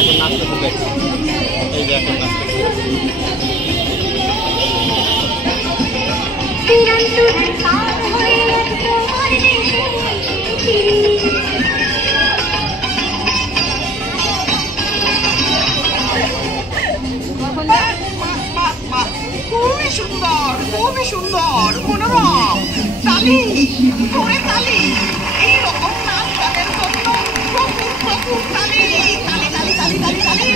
এখন নাচতেছে দেখ, এই যে এখন নাচতেছে। খুবই সুন্দর, খুবই সুন্দর, মনোরম। তালি, জোরে তালি। এইরকম নাচ গানের জন্য প্রচুর প্রচুর তালি, তালি তালি তালি তালি তালি।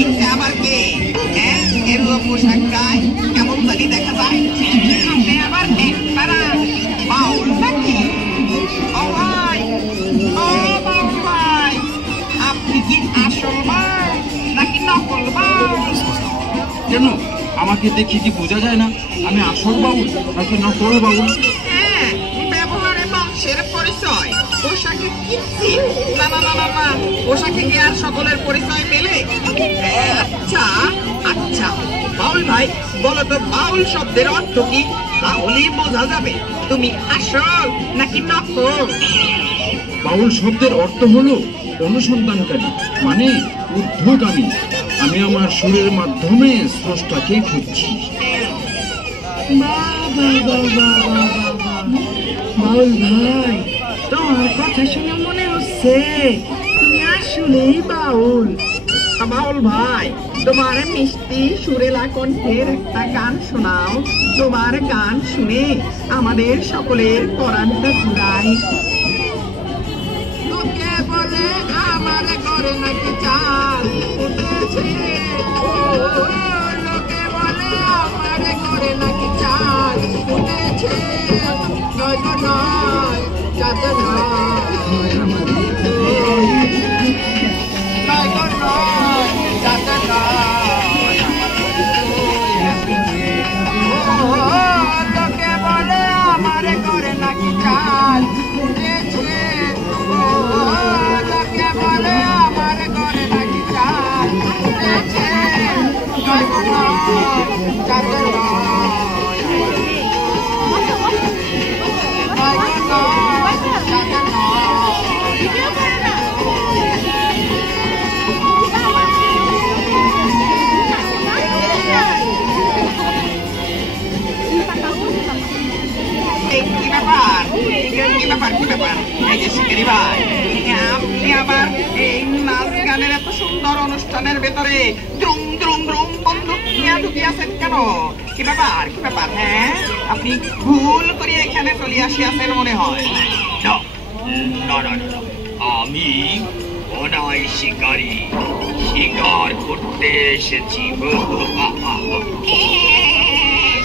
এটা আবার কে? হ্যাঁ, এরকম পোশাক গায়ে কেমন তালি দেখা যায়? আপনি আবার একবারা বাউল নাকি? ও ভাই, ও বাউল ভাই, আপনি কি আসল বাউল নাকি নকল বাউল? কেন, আমাকে দেখে কি বোঝা যায় না আমি আসল বাউল নাকি নকল বাউল? হ্যাঁ, ব্যবহারে বংশের পরিচয়, পোশাকে কিচ্ছি না না না না না, পোশাকে কি আর সকলের পরিচয় মেলে? আচ্ছা আচ্ছা বাউল ভাই, বলো তো বাউল শব্দের অর্থ কি? তাহলেই বোঝা যাবে তুমি আসল নাকি নকল। বাউল শব্দের অর্থ হলো অনুসন্ধানকারী, মানে ঊর্ধ্বগামী। আমি আমার সুরের মাধ্যমে স্রষ্টাকে খুঁজছি। বাউল ভাই, তোমার কথা শুনে মনে হচ্ছে তুমি আসলেই বাউল। বাউল ভাই, তোমার মিষ্টি সুরেলা কণ্ঠের একটা গান শোনাও। তোমার গান শুনে আমাদের সকলের পরাণটা জুড়ায়। লোকে বলে আমার ঘরে নাকি চাল উঠেছে, লোকে বলে আমার ঘরে নাকি চাল উঠেছে, নয় তো নয়, যাতে নয়, নয় তো নয়, যাতে নয়, লোকে বলে আমার ঘরে নাকি চাল উঠেছে, লোকে বলে আমার ঘরে নাকি চাল উঠেছে, নয় তো নয়, যাতে নয়, আপনি আবার এই নাচ গানের এত সুন্দর অনুষ্ঠানের ভেতরে দ্রুম দ্রুম দ্রুম বন্দুক নিয়ে ঢুকিয়াছেন কেন? কি ব্যাপার, কি ব্যাপার? হ্যাঁ, আপনি ভুল করে এখানে চলে আসিয়াছেন মনে হয়। আমি অনাই শিকারী, শিকার করতে এসেছি।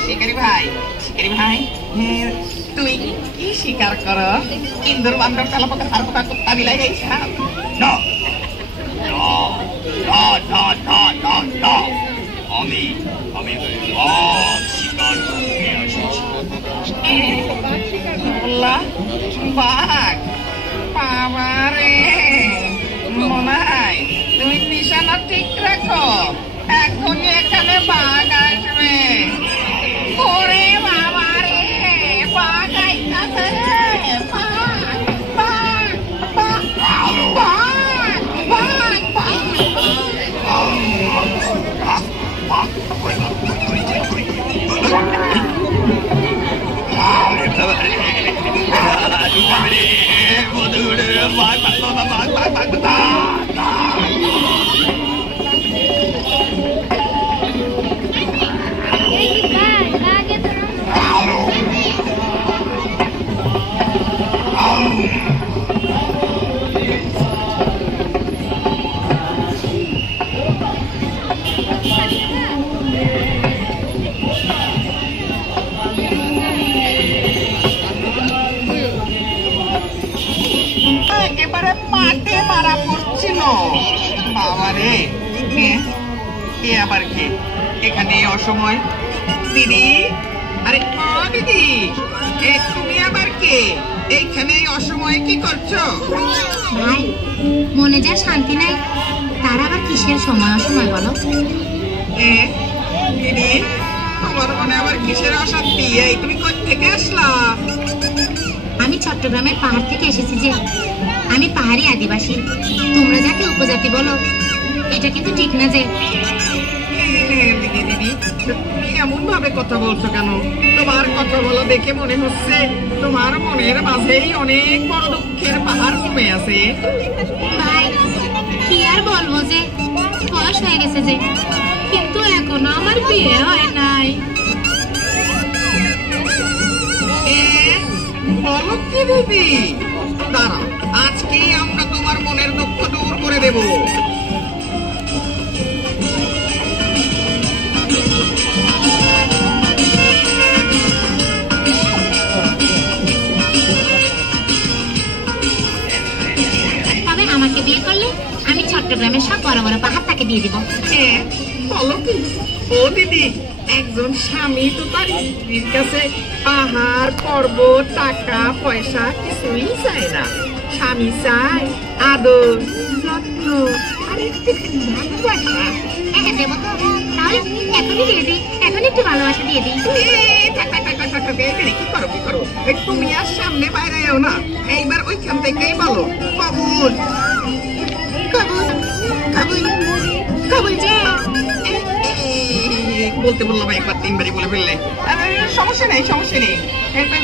শিকারি ভাই, শিকারি ভাই, তুই কি শিকার কর? ইন্দুর বান্দর কালাপোকা সারপোকা কুত্তা বিলাই গাইছ? না না না না না না না, আমি আমি বাঘ শিকার করতে এসেছি। বাঘ? বাবারে, মনে হয় তুমি নিশানা ঠিক রাখো, এখনই এখানে বাঘ আসবে। ওরে বাবারে, বাঘ আইতাছে রে, বাঘ বাঘ বাঘ বাঘ বাঘ একেবারে মাঠে মারা পড়ছিল। বাবারে, কে আবার কে এখানে অসময়? দিদি, আরে দিদি, তুমি আবার কে এইখানে অসময়ে কি করছো? ভাই, মনে যা শান্তি নাই, তার আবার কিসের সময় অসময় বলো? দিদি, আমার মনে আবার কিসের অশান্তি? এই তুমি কোথা থেকে আসলা? আমি চট্টগ্রামের পাহাড় থেকে এসেছি যে আমি পাহাড়ি আদিবাসী, তোমরা যাকে উপজাতি বলো এটা কিন্তু ঠিক না যে। দিদি তুমি এমন ভাবে কথা বলছো কেন? তোমার কথা বলা দেখে মনে হচ্ছে তোমার মনের মাঝেই অনেক বড় দুঃখের পাহাড় জমে আছে। ভাই কি আর বলবো যে বয়স হয়ে গেছে যে, কিন্তু এখনো আমার বিয়ে হয় নাই। বলো কি দিদি? দাঁড়াও, আজকে আমরা তোমার মনের দুঃখ দূর করে দেব। তবে আমাকে বিয়ে করলে আমি চট্টগ্রামের সব বড় বড় পাহাড় তাকে দিয়ে দিব। বলো কি? ও দিদি, একজন স্বামী তো তার স্ত্রীর কাছে পাহাড় পর্বত টাকা পয়সা কিছুই চায় না। স্বামী চায় আদর যত্ন আর একটুখানি ভালোবাসা। হ্যাঁ দেবো তো, তাহলে এখনই দিয়ে দিই, এখন একটু ভালোবাসা দিয়ে দিই। কি করো কি করো? তুমি আর সামনে বাইরে এও না, এইবার ওইখান থেকেই বলো কবুল। কবুল কবুল কবুল যে। বলতে বললাম একবার তিনবারই বলে ফেললে। সমস্যা নেই সমস্যা নেই।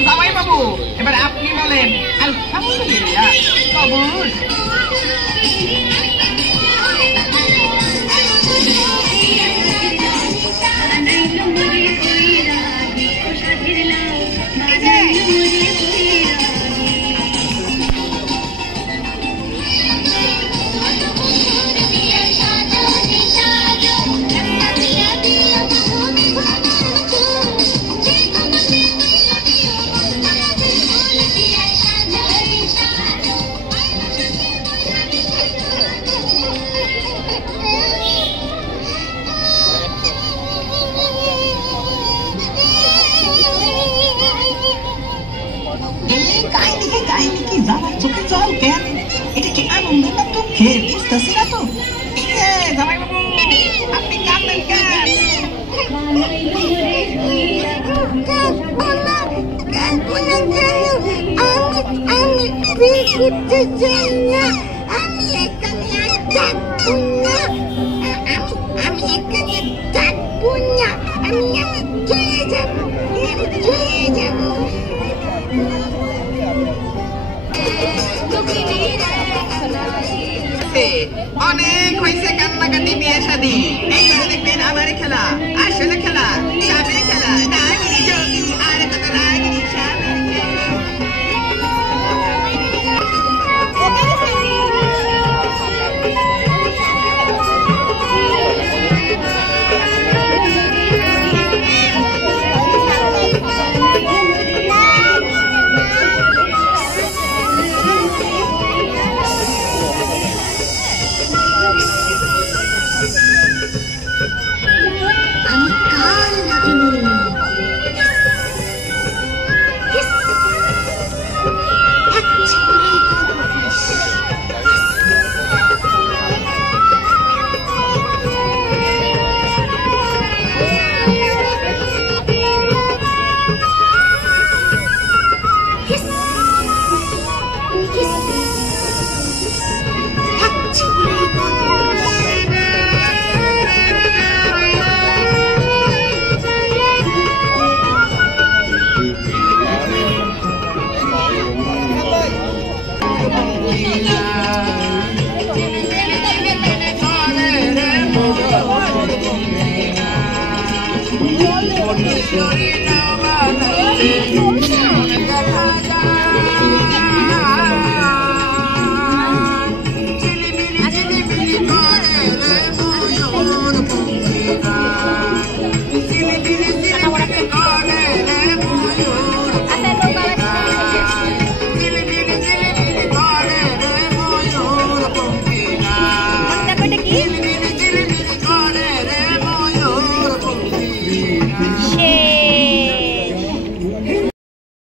জামাই বাবু এবার আপনি বলেন আলহামদুলিল্লাহ কবুল। অনেক হয়েছে কান্নাকাটি বিয়ে শাদী, এইবারে দেখবেন আমারে খেলা। আসলে